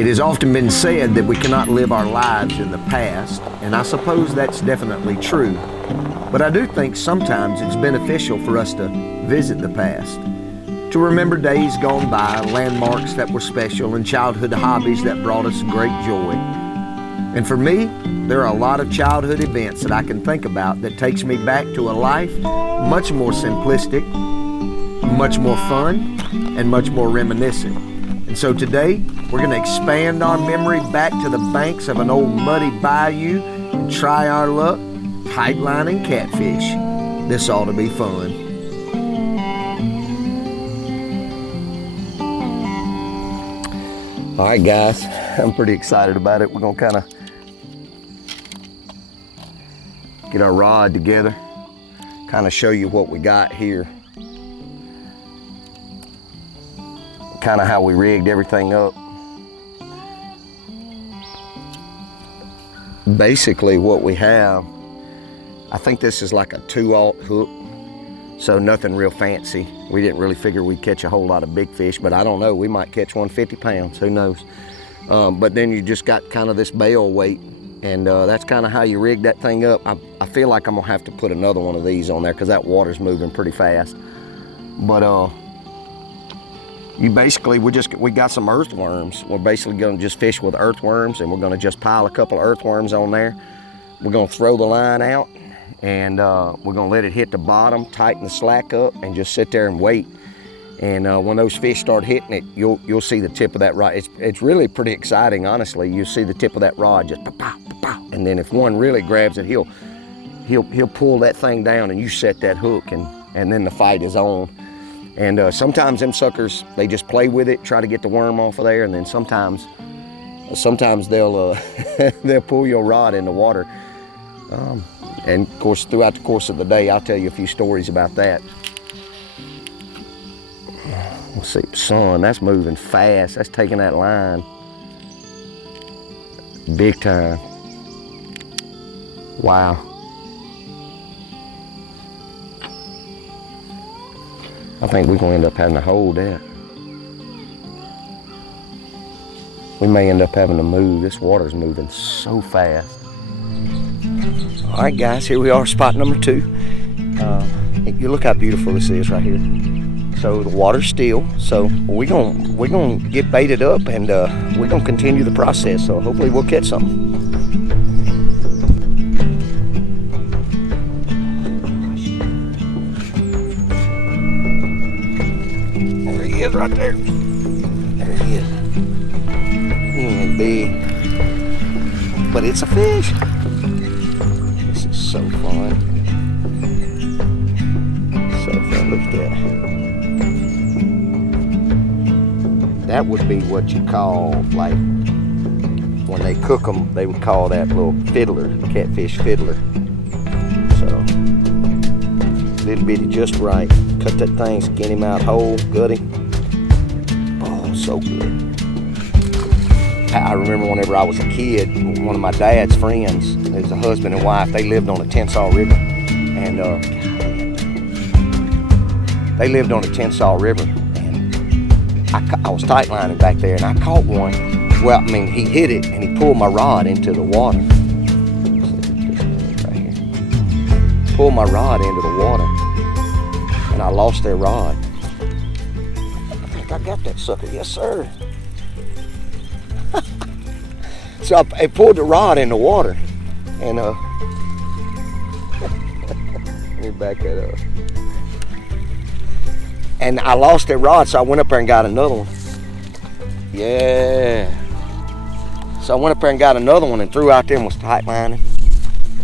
It has often been said that we cannot live our lives in the past, and I suppose that's definitely true. But I do think sometimes it's beneficial for us to visit the past, to remember days gone by, landmarks that were special, and childhood hobbies that brought us great joy. And for me, there are a lot of childhood events that I can think about that takes me back to a life much more simplistic, much more fun, and much more reminiscent. And so today, we're going to expand our memory back to the banks of an old muddy bayou and try our luck tightlining catfish. This ought to be fun. All right, guys, I'm pretty excited about it. We're going to kind of get our rod together, kind of show you what we got here. Kind of how we rigged everything up. Basically what we have, I think this is like a 2/0 hook, so nothing real fancy. We didn't really figure we'd catch a whole lot of big fish, but I don't know, we might catch 150 pounds, who knows. But then you just got kind of this bail weight, and that's kind of how you rig that thing up. I feel like I'm gonna have to put another one of these on there because that water's moving pretty fast. But we got some earthworms. We're basically gonna just fish with earthworms, and we're gonna just pile a couple of earthworms on there. We're gonna throw the line out, and we're gonna let it hit the bottom, tighten the slack up, and just sit there and wait. And when those fish start hitting it, you'll see the tip of that rod. It's really pretty exciting, honestly. You see the tip of that rod just pow, pow, and then if one really grabs it, he'll pull that thing down, and you set that hook, and then the fight is on. And sometimes them suckers, they just play with it, try to get the worm off of there, and then sometimes they'll they'll pull your rod in the water. And of course, throughout the course of the day, I'll tell you a few stories about that. Let's see, son, that's moving fast. That's taking that line big time. Wow. I think we're gonna end up having to hold that. We may end up having to move. This water's moving so fast. All right, guys, here we are, spot number 2. You look how beautiful this is right here. So the water's still, so we're gonna get baited up, and we're gonna continue the process. So hopefully we'll catch something. There he is right there. There he is. He ain't big, but it's a fish. This is so fun. So fun, look at that. That would be what you call, like, when they cook them, they would call that little fiddler, catfish fiddler. So, little bitty just right. Cut that thing, skin him out whole, gut him. Oh, so good. I remember whenever I was a kid, one of my dad's friends, there's a husband and wife, they lived on the Tensas River. And they lived on the Tensas River. I was tight lining back there, and I caught one. Well, I mean, he hit it, and he pulled my rod into the water. Right here. Pulled my rod into the water, and I lost that rod. I think I got that sucker. Yes, sir. So I pulled the rod in the water, and let me back that up. And I lost that rod, so I went up there and got another one. Yeah. So I went up there and got another one and threw out there and was tight lining.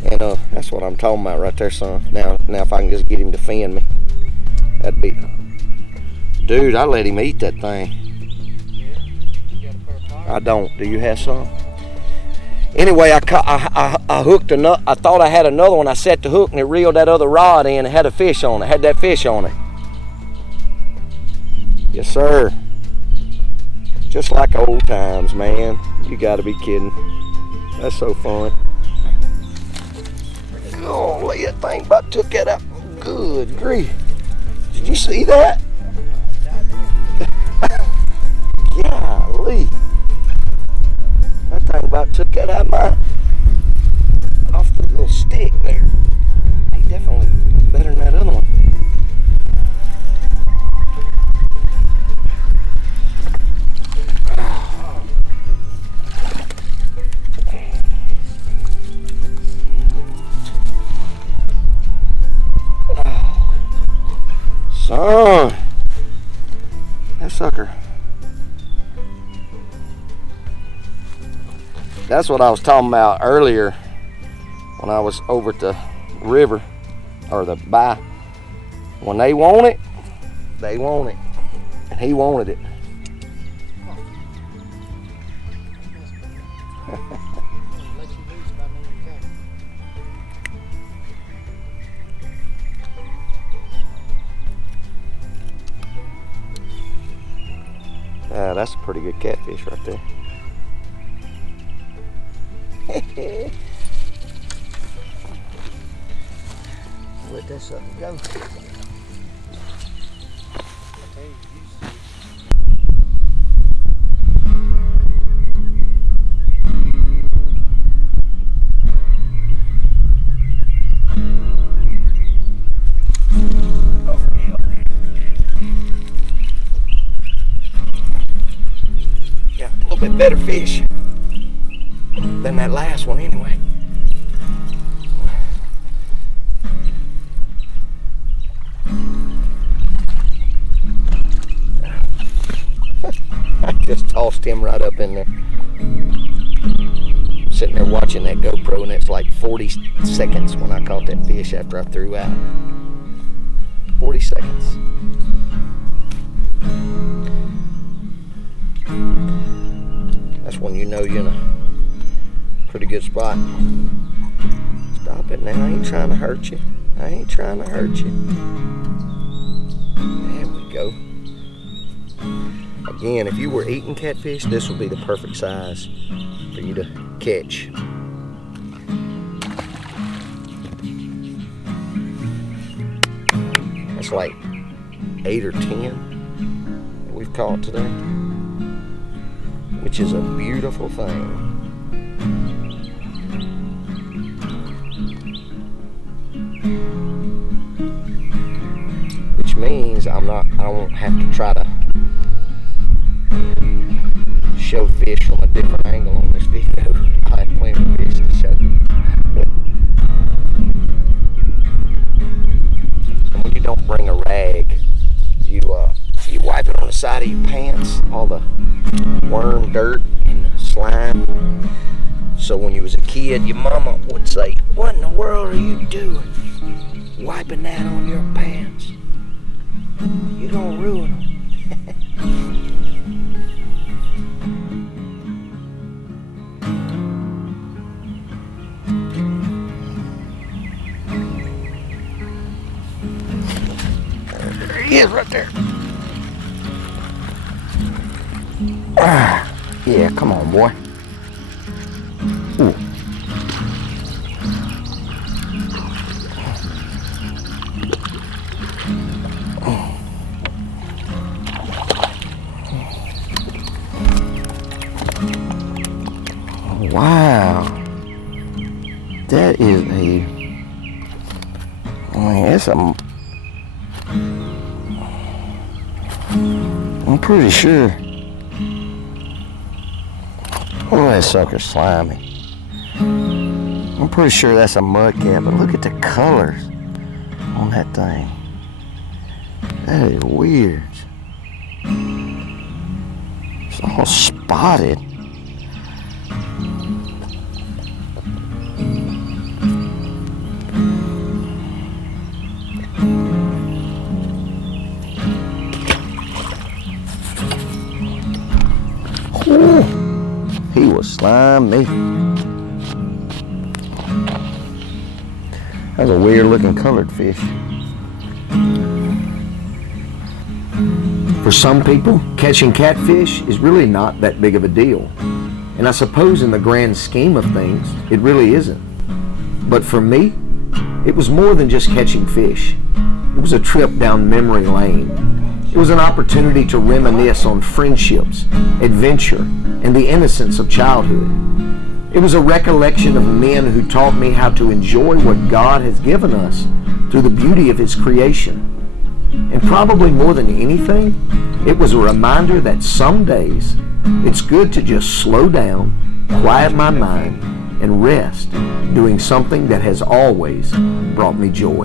And that's what I'm talking about right there, son. Now if I can just get him to fin me, that'd be. Dude, I let him eat that thing. I don't. Do you have some? Anyway, I hooked another. I thought I had another one. I set the hook and it reeled that other rod in. It had a fish on it. Had that fish on it. Yes, sir. Just like old times, man. You gotta be kidding. That's so fun. Oh, that thing about took that out. Good grief. Did you see that? Golly. thing about took that out of my off the little stick there. He definitely better than that other one. Son, that sucker. That's what I was talking about earlier when I was over at the river or the bay. When they want it, they want it. And he wanted it. That's a pretty good catfish right there. Let that sucker go. Yeah, a little bit better fish than that last one anyway. I just tossed him right up in there. Sitting there watching that GoPro, and it's like 40 seconds when I caught that fish after I threw out. 40 seconds. That's when you know you're in a pretty good spot. Stop it now, I ain't trying to hurt you. I ain't trying to hurt you. There we go. Again, if you were eating catfish, this would be the perfect size for you to catch. That's like 8 or 10 that we've caught today, which is a beautiful thing. Which means I don't have to try to show fish from a different angle on this video. I have plenty of fish to show. And when you don't bring a rag, you wipe it on the side of your pants, all the worm, dirt, and the slime. So when you was a kid, your mama would say, "What in the world are you doing? Wiping that on your pants? You're gonna ruin them." There he is right there. Yeah, come on, boy. Ooh. Wow. That is that's I'm pretty sure. Oh, that sucker's slimy. I'm pretty sure that's a mudcat, but look at the colors on that thing. That is weird. It's all spotted. Ooh, he was slimy. That's a weird looking colored fish. For some people, catching catfish is really not that big of a deal. And I suppose in the grand scheme of things, it really isn't. But for me, it was more than just catching fish. It was a trip down memory lane. It was an opportunity to reminisce on friendships, adventure, and the innocence of childhood. It was a recollection of men who taught me how to enjoy what God has given us through the beauty of His creation. And probably more than anything, it was a reminder that some days it's good to just slow down, quiet my mind, and rest doing something that has always brought me joy.